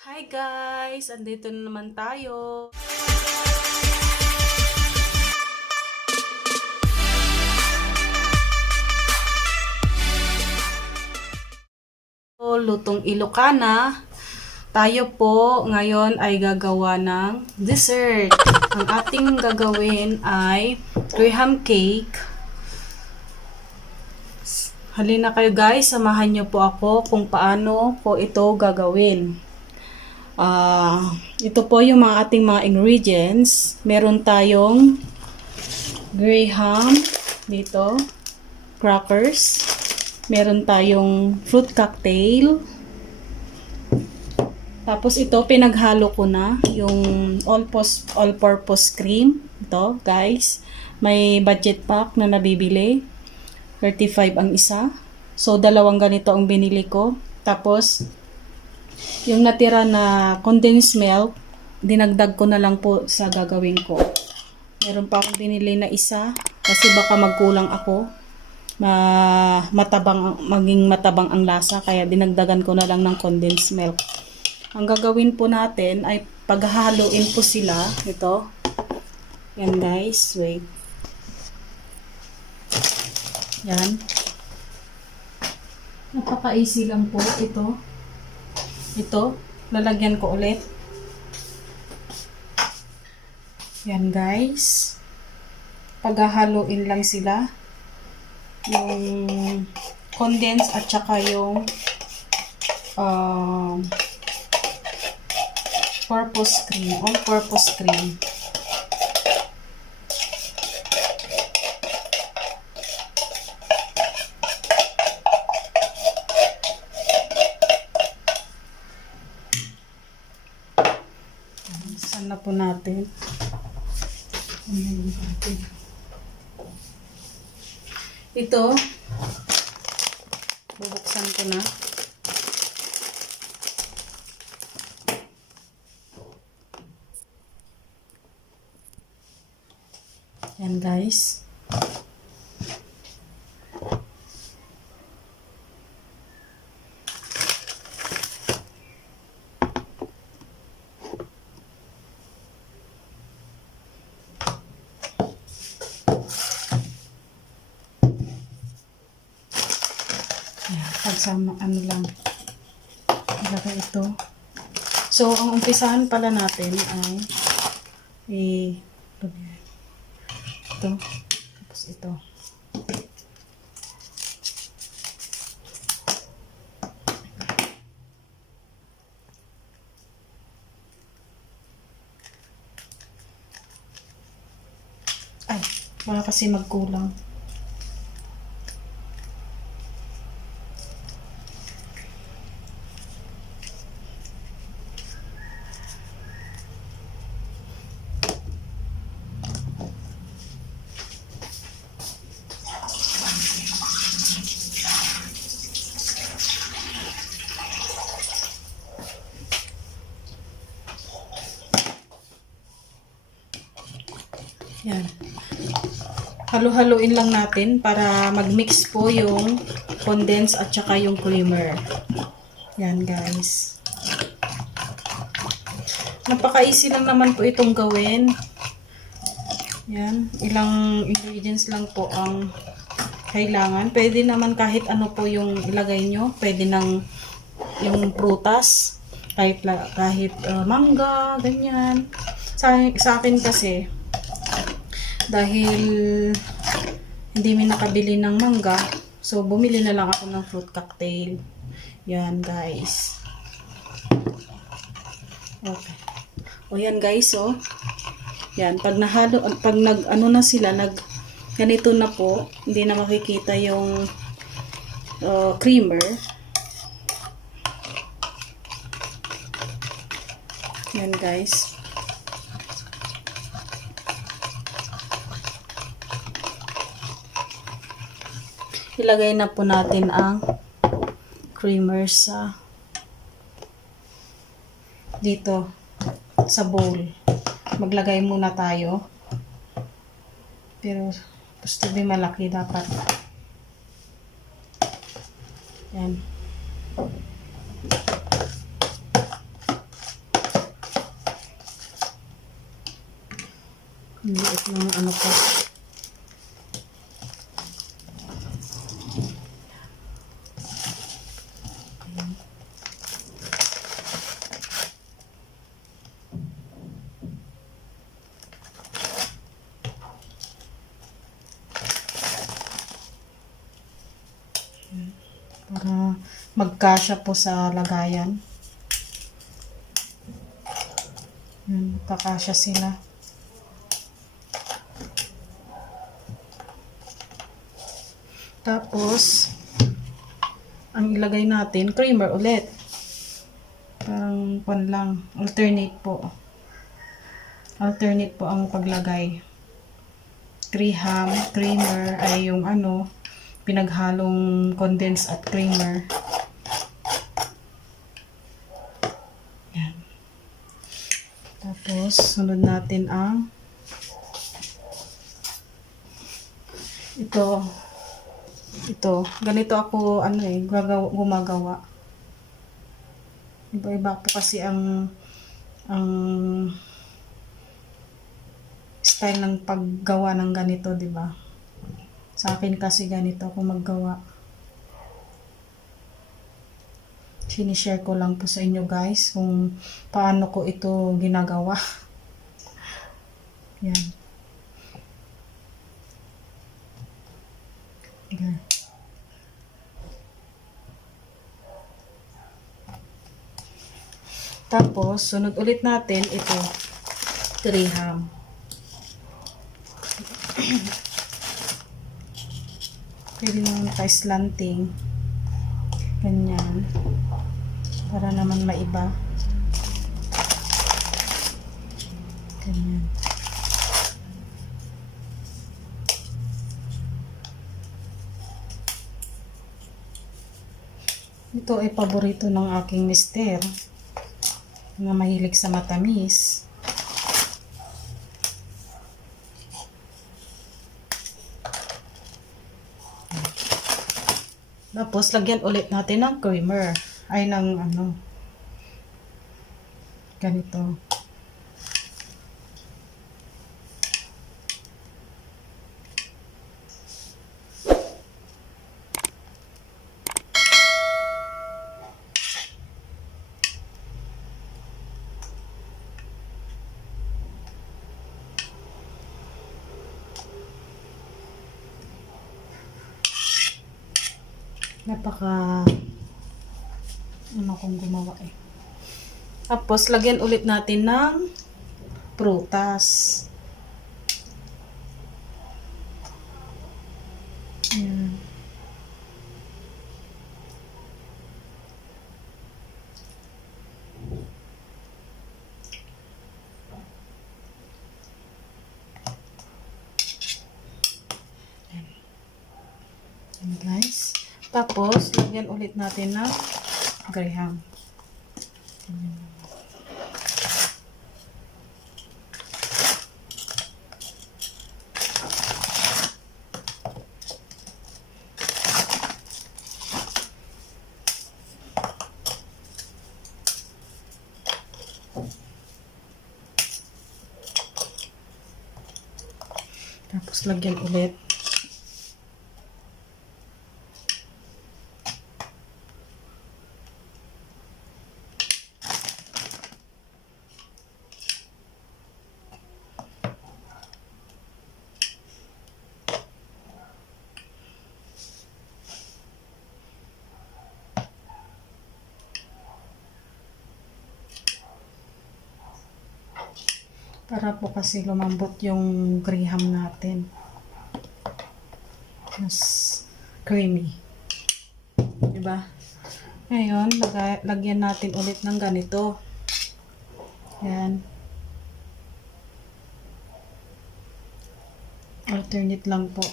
Hi guys! Andito na naman tayo. Lutong Ilocana. Tayo po ngayon ay gagawa ng dessert. Ang ating gagawin ay GrahamCake. Halina kayo guys, samahan niyo po ako kung paano po ito gagawin. Ito po yung mga ating mga ingredients. Meron tayong graham dito, crackers. Meron tayong fruit cocktail. Tapos ito, pinaghalo ko na yung all-purpose cream. Ito, guys. May budget pack na nabibili. 35 ang isa. So, dalawang ganito ang binili ko. Tapos, yung natira na condensed milk, dinagdag ko na lang po sa gagawin ko. Meron pa akong binili na isa kasi baka magkulang ako. Maging matabang ang lasa, kaya dinagdagan ko na lang ng condensed milk. Ang gagawin po natin ay paghahaluin po sila. Ito. Yan guys. Wait. Yan. Napaka-easy lang po ito. Ito. Lalagyan ko ulit. Yan guys. Paghahaluin lang sila. Yung condensed at saka yung all-purpose cream. Saan na po natin? Ito, bubuksan ko na. Yan guys. Pagsama ano lang ilagay ito. So ang umpisahan pala natin ay ito, tapos ito. Ay, wala kasi magkulang. Yan. Halo-haloin lang natin para mag-mix po yung condensed at saka yung creamer. Yan guys. Napaka-easy lang naman po itong gawin. Yan. Ilang ingredients lang po ang kailangan. Pwede naman kahit ano po yung ilagay nyo. Pwede nang yung prutas. Kahit mangga, ganyan. Sa akin kasi, dahil hindi may nakabili ng mangga, so bumili na lang ako ng fruit cocktail. Yan guys. Okay. O yan guys, oh. Yan, pag nag ano na sila, ganito na po, hindi na makikita yung creamer. Yan guys. Ilagay na po natin ang creamer dito sa bowl. Maglagay muna tayo. Pero gusto din malaki dapat. Yan. Liit ng ano po. Para magkasya po sa lagayan. Magkakasya sila. Tapos, ang ilagay natin, creamer ulit. Parang pan lang. Alternate po. Alternate po ang paglagay. Creamer ay yung ano, pinaghalong condensed at creamer. Yan. Tapos, sunod natin ang ito. Ganito ako gumagawa. Iba-iba po kasi ang style ng paggawa ng ganito, 'di ba? Sa akin kasi ganito ako maggawa. Sinishare ko lang po sa inyo guys kung paano ko ito ginagawa. Yan. Okay. Tapos, sunod ulit natin ito, Graham. Pwede naman naka-slanting. Ganyan. Para naman maiba. Ganyan. Ito ay paborito ng aking mister na mahilig sa matamis. Tapos, lagyan ulit natin ng creamer. Ay, ng ano. Ganito. Napaka ano kong gumawa eh. Tapos lagyan ulit natin ng prutas. Ayan. Ayan guys. Tapos, lagyan ulit natin ng Graham. Tapos, lagyan ulit. Para po kasi lumambot yung graham natin. Mas creamy. Diba? Ngayon, lagyan natin ulit ng ganito. Yan. Alternate lang po.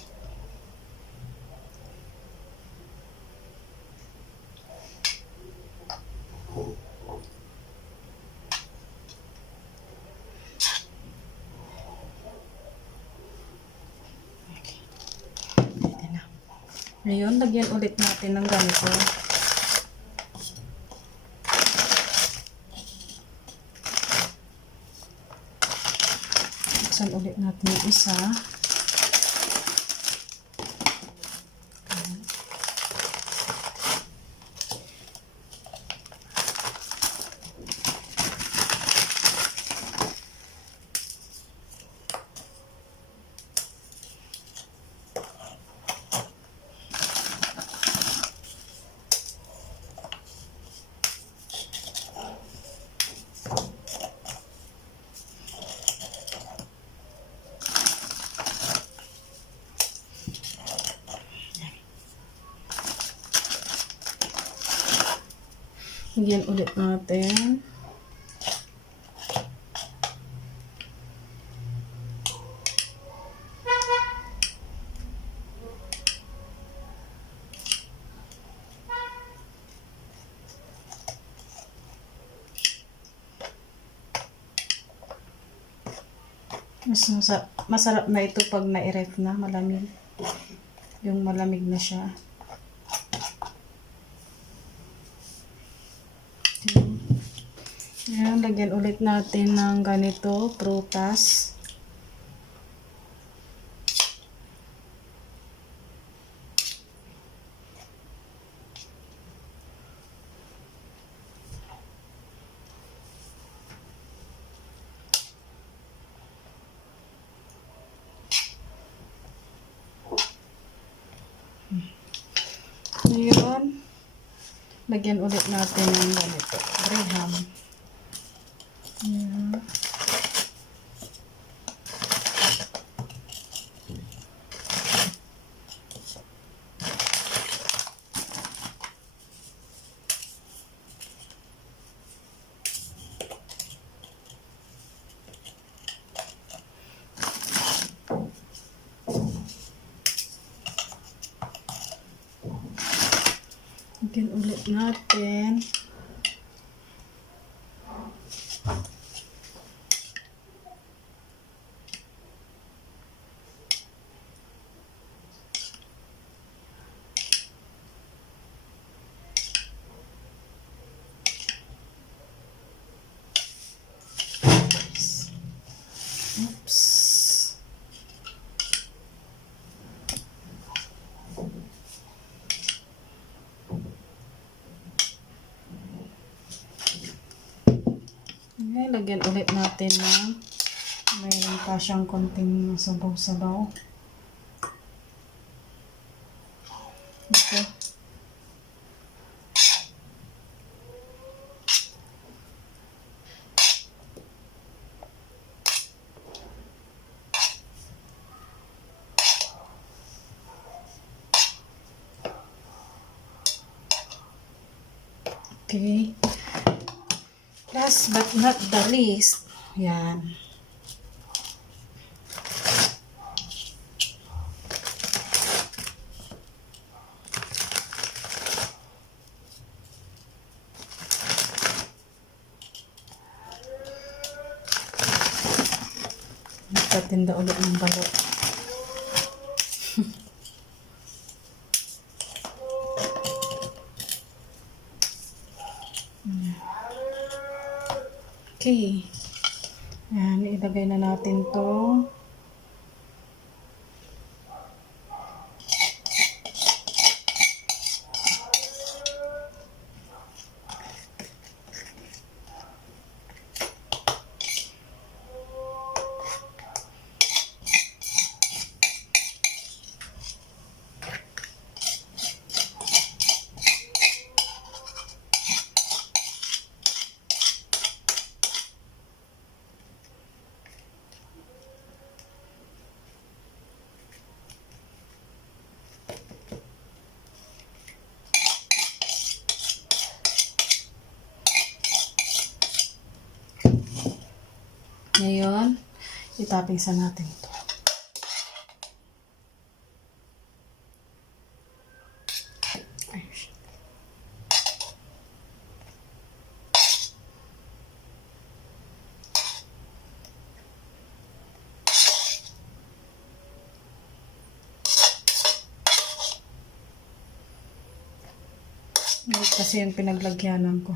Ngayon, lagyan ulit natin ng ganito. Buksan ulit natin yung isa. Higyan ulit natin. Masarap na ito pag na-ref na, malamig. Yung malamig na siya. Ayan, lagyan ulit natin ng ganito, prutas. Ngayon, lagyan ulit natin ng ganito, Graham. Ayan. Lagyan ulit natin. Oops. Okay, lagyan ulit natin ng mayroon pa siyang konting sabaw-sabaw. Ito. Okay. Last but not the least, yan. Nagtatinda ulit ng balot. Okay. Ayan, ilagay na natin to. Ngayon, itapingsan natin ito. Kasi yung pinaglagyanan ko.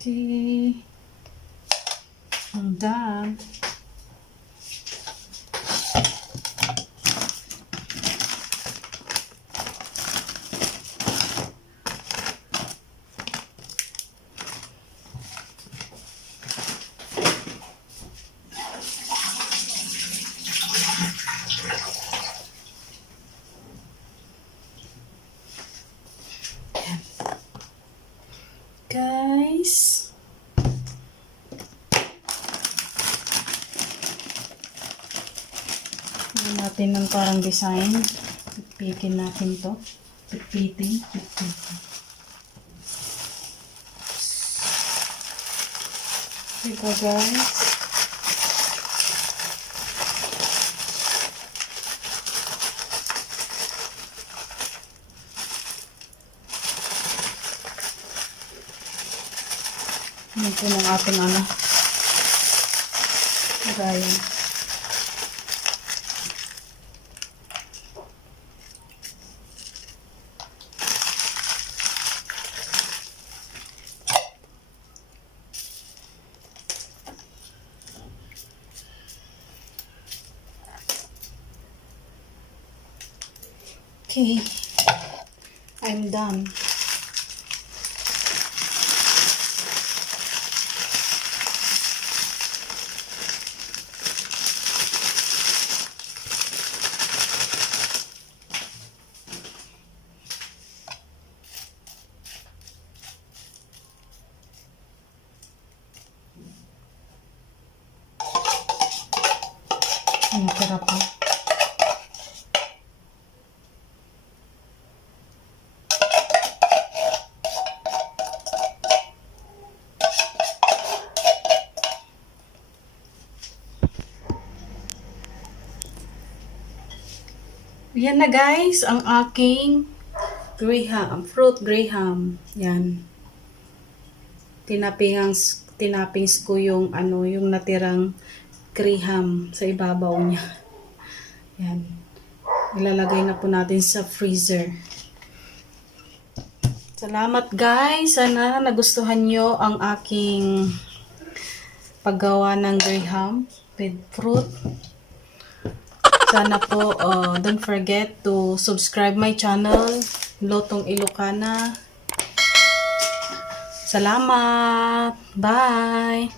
Okay. I'm done. Guys, gawin natin ng parang design. Pitpitin natin to. Pitpitin. Diba guys? Ito ng ating ano. Lagayan. Okay. I'm done. Tira pa. Yan na guys, ang aking fruit graham. Yan. Tinapings ko yung ano, yung natirang graham sa ibabaw niya. Yan. Ilalagay na po natin sa freezer. Salamat guys. Sana nagustuhan nyo ang aking paggawa ng graham with fruit. Sana po, don't forget to subscribe my channel, LutongIlocana. Salamat! Bye!